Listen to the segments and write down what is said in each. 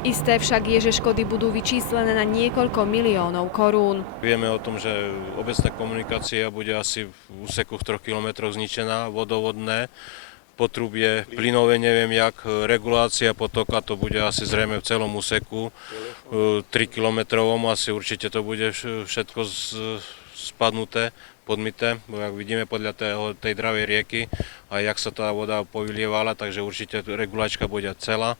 Isté však je, že škody budú vyčíslené na niekoľko miliónov korún. Vieme o tom, že obecná komunikácia bude asi v úseku 3 km zničená, vodovodné, potrubie plynové, neviem jak, regulácia potoka, to bude asi zrejme v celom úseku 3 kilometrovom, asi určite to bude všetko spadnuté, podmité, jak vidíme podľa tej dravej rieky a jak sa tá voda povylievala, takže určite regulačka bude celá.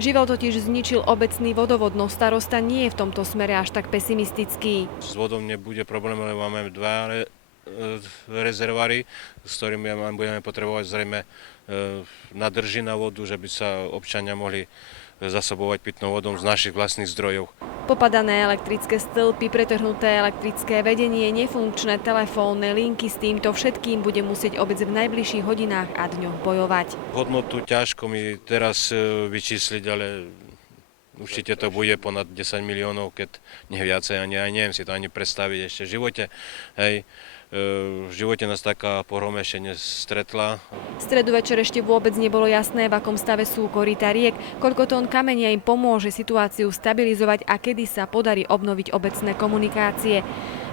Živel totiž zničil obecný vodovod, no starosta nie je v tomto smere až tak pesimistický. S vodou nebude problém, lebo máme dva rezerváry, s ktorými budeme potrebovať zrejme nadrží na vodu, že by sa občania mohli zasobovať pitnou vodou z našich vlastných zdrojov. Popadané elektrické stĺpy, pretrhnuté elektrické vedenie, nefunkčné telefónne linky, s týmto všetkým bude musieť obec v najbližších hodinách a dňoch bojovať. Hodnotu ťažko mi teraz vyčísliť, ale určite to bude ponad 10 miliónov, keď nie viacej, ani neviem si to ani predstaviť ešte v živote. Hej. V živote nás taká pohroma ešte nestretla. V stredu večer ešte vôbec nebolo jasné, v akom stave sú korytá riek, koľko tón kamenia im pomôže situáciu stabilizovať a kedy sa podarí obnoviť obecné komunikácie.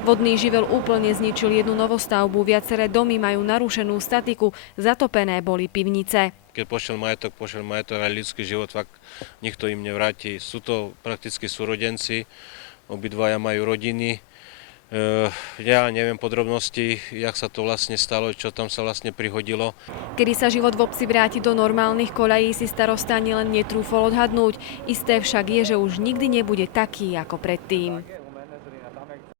Vodný živel úplne zničil jednu novostavbu, viaceré domy majú narušenú statiku, zatopené boli pivnice. Keď pošiel majetok, aj ľudský život, fakt nikto im nevráti. Sú to prakticky súrodenci, obidvaja majú rodiny. Ja neviem podrobnosti, jak sa to vlastne stalo, čo tam sa vlastne prihodilo. Kedy sa život v obci vráti do normálnych koľají, si starosta nielen netrúfol odhadnúť. Isté však je, že už nikdy nebude taký ako predtým.